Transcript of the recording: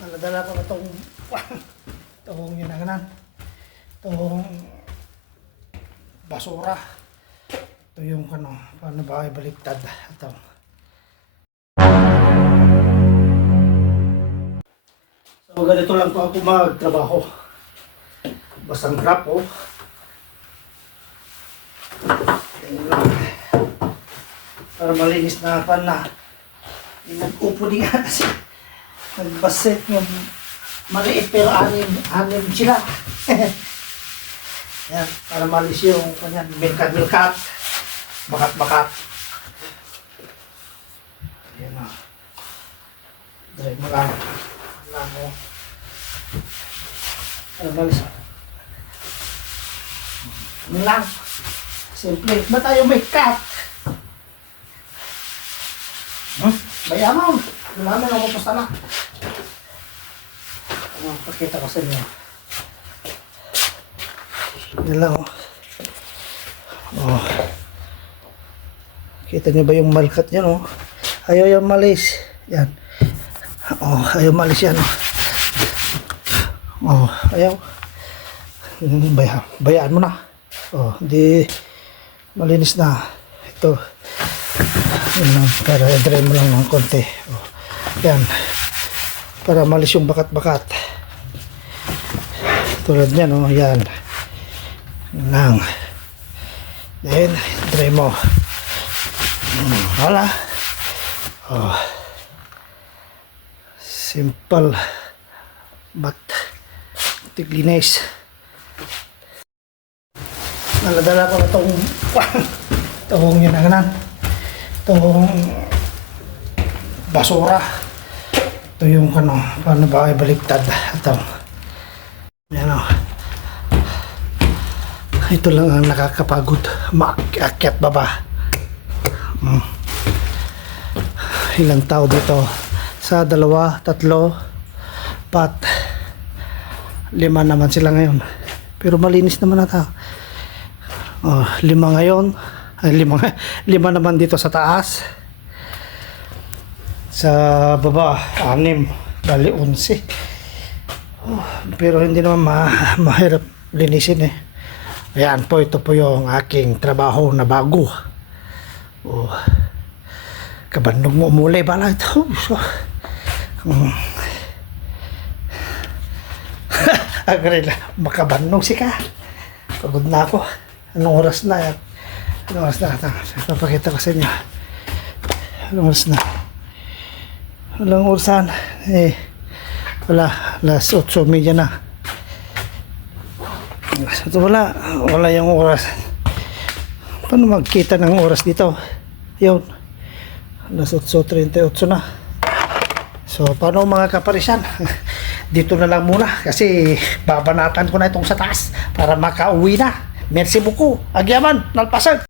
Naladala ko na itong itong ginaganan, itong basura. Ito yung ano, paano ba ay baliktad ito. So ganito lang po ako magtrabaho, basang crap oh. Para malinis na pan na nag-upo din nga kasi nagbaset yung maliit pero anim sila. Yan, para malis yung kanyan, milkat, bakat. Yan na. Direct mo lang. Alam mo. Para malis. Yan lang. Simple. Ba't tayo may cut? Bayaman. Wala na, namupusta na. Pakita ko sa inyo. Yan lang oh. Oh. Kita nyo ba yung malkat yan oh? Ayaw yung malis. Yan. Oh, ayaw malis yan oh. Oh, ayaw. Bayaan mo na. Oh, di malinis na. Ito. Yan lang. Para i-dry mo lang ng konti. Oh. Yan. Para malis yung bakat-bakat. Tulad niyan oh. Yan. Yan lang. Then, dry mo. Wala. Oh. Simple. But, tiglinis. Naladala ko na itong ginaganan. Itong basura. Ito yung ano, paano ba ay baliktad. Ito. Yan o. Ito lang ang nakakapagod. Maakyat baba. Ilang tao dito? Sa 2, 3, 4, 5 naman sila ngayon. Pero malinis naman na tao. Oh, 5 ngayon. Ay, 5 naman dito sa taas. Sa baba, 6. Bali, 11. Oh, pero hindi naman mahirap linisin eh. Ayan po, ito po yung aking trabaho na bago. Oh, kabandong mo umulay pala ito. So, agree lang, makabandong si ka. Pagod na ako. Anong oras na yan? Anong oras na? Papakita ko sa inyo. Anong oras na? Walang orasan. Eh, wala. Alas 8:30 na. So, wala yung oras. Paano magkita ng oras dito? Yun. Alas 8:38 na. So, paano mga kaparisan? Dito na lang muna kasi babanatan ko na itong sa taas para makauwi na. Merci beaucoup. Agyaman, nalpasan.